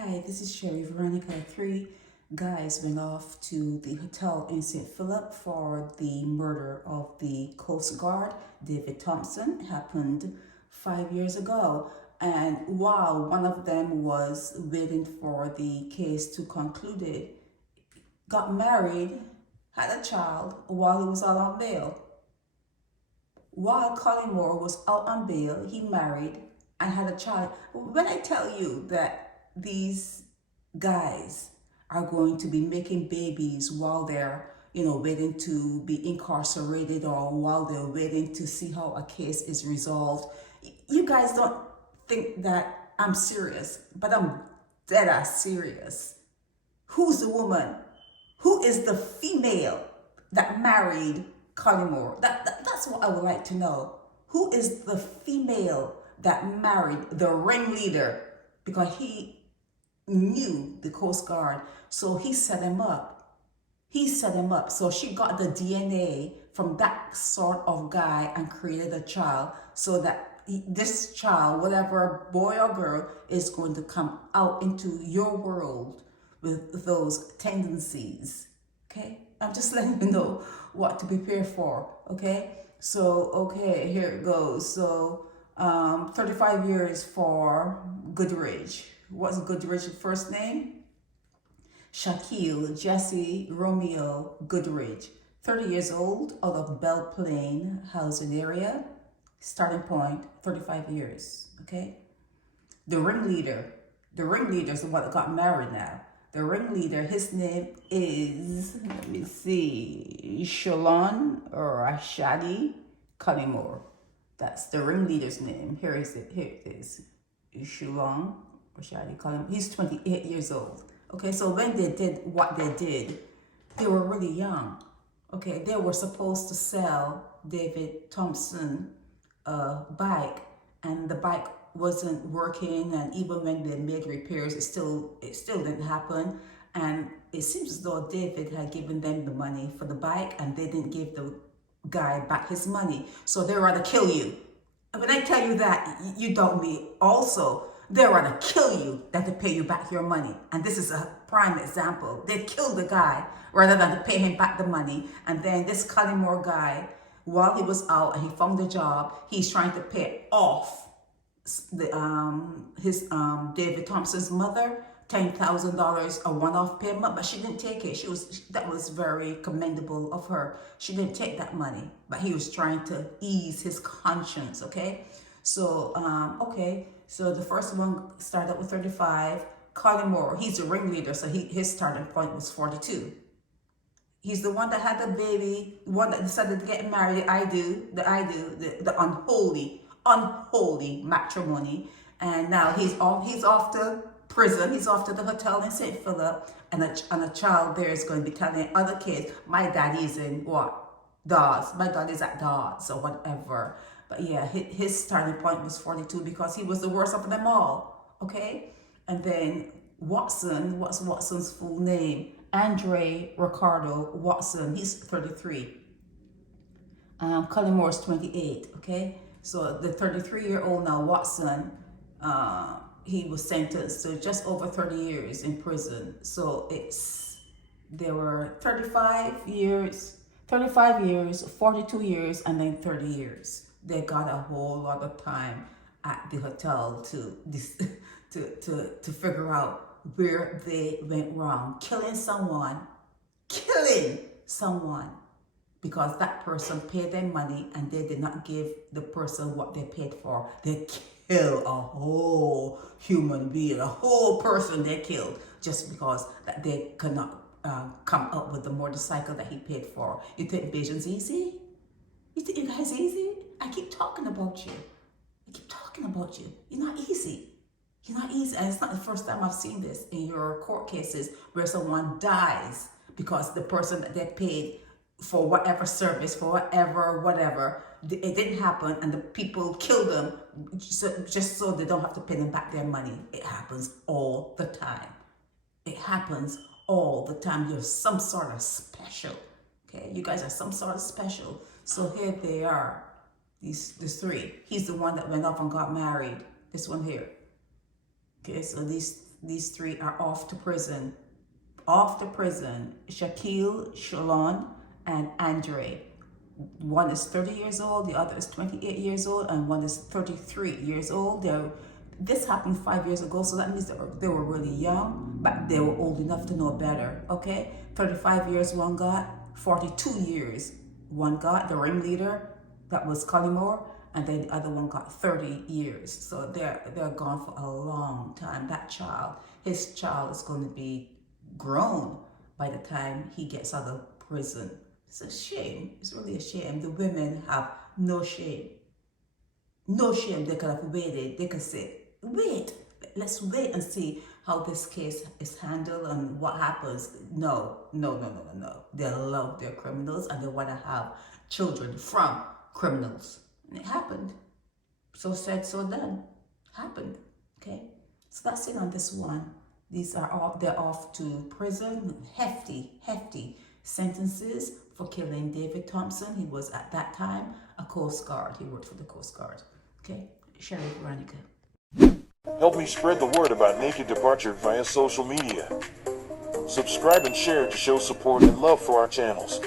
Hi, this is Sherry Veronica. Three guys went off to the hotel in St. Philip for the murder of the Coast Guard, David Thompson. It happened 5 years ago. And while one of them was waiting for the case to conclude, got married, had a child while he was out on bail. While Collymore was out on bail, he married and had a child. When I tell you that these guys are going to be making babies while they're, waiting to be incarcerated or while they're waiting to see how a case is resolved, you guys don't think that I'm serious, but I'm dead ass serious. Who's the woman? Who is the female that married Collymore? That's what I would like to know. Who is the female that married the ringleader? Because he knew the Coast Guard, so he set him up. So she got the DNA from that sort of guy and created a child so that this child, whatever boy or girl, is going to come out into your world with those tendencies. Okay? I'm just letting you know what to prepare for. Okay? So, okay, here it goes. So, 35 years for Goodridge. What's Goodridge's first name? Shaquille Jesse Romeo Goodridge. 30 years old, out of Belle Plaine housing area. Starting point, 35 years. Okay? The ringleader is the one that got married now. The ringleader, his name is, let me see, Shalon or Ashadi Collymore. That's the ringleader's name. Here it is. Shalon or Ashadi Collymore. He's 28 years old. Okay, so when they did what they did, they were really young. Okay, they were supposed to sell David Thompson a bike, and the bike wasn't working, and even when they made repairs, it still didn't happen. And it seems as though David had given them the money for the bike, and they didn't give the guy back his money, so they'd rather kill you. And when I tell you that, you doubt me also. They'd rather kill you than to pay you back your money. And this is a prime example. They killed the guy rather than to pay him back the money. And then this Collymore guy, while he was out and he found a job, he's trying to pay off David Thompson's mother $10,000, a one-off payment, but she didn't take it. That was very commendable of her. She didn't take that money, but he was trying to ease his conscience. Okay, so so the first one started with 35. Collymore, he's the ringleader, so his starting point was 42. He's the one that had the baby, one that decided to get married. The unholy matrimony, and now he's off to prison. He's off to the hotel in St. Philip, and a child there is going to be telling other kids, my daddy's in what? Dawes. My daddy's at Dawes or whatever. But yeah, his starting point was 42 because he was the worst of them all. Okay, and then Watson. What's Watson's full name? Andre Ricardo Watson. He's 33. Collymore's 28. Okay. So the 33-year-old now, Watson, he was sentenced to just over 30 years in prison. So there were 35 years, 42 years, and then 30 years. They got a whole lot of time at the hotel to figure out where they went wrong. Killing someone, because that person paid them money and they did not give the person what they paid for. They kill a whole human being, a whole person they killed just because that they could not come up with the motorcycle that he paid for. You think Beijing's easy? You think you guys easy? I keep talking about you. You're not easy. And it's not the first time I've seen this in your court cases where someone dies because the person that they paid for whatever service, for whatever, it didn't happen, and the people killed them just so they don't have to pay them back their money. It happens all the time. You're some sort of special. Okay, you guys are some sort of special. So here they are, these three. He's the one that went off and got married. This one here. Okay, so these These three are off to prison. Off to prison. Shaquille, Shalon, and Andre. One is 30 years old, the other is 28 years old, and one is 33 years old. This happened 5 years ago, so that means they were really young, but they were old enough to know better, okay? 35 years one got, 42 years one got, the ringleader, that was Collymore, and then the other one got 30 years. So they're gone for a long time. That child, his child is going to be grown by the time he gets out of prison. It's a shame. It's really a shame. The women have no shame. No shame. They could have waited. They could say, wait, let's wait and see how this case is handled and what happens. No. They love their criminals and they want to have children from criminals. And it happened. So said, so done. Happened. Okay? So that's it on this one. They're off to prison. Hefty sentences for killing David Thompson. He was at that time a Coast Guard. He worked for the Coast Guard. Okay? Sheriff Veronica. Help me spread the word about Naked Departure via social media. Subscribe and share to show support and love for our channels.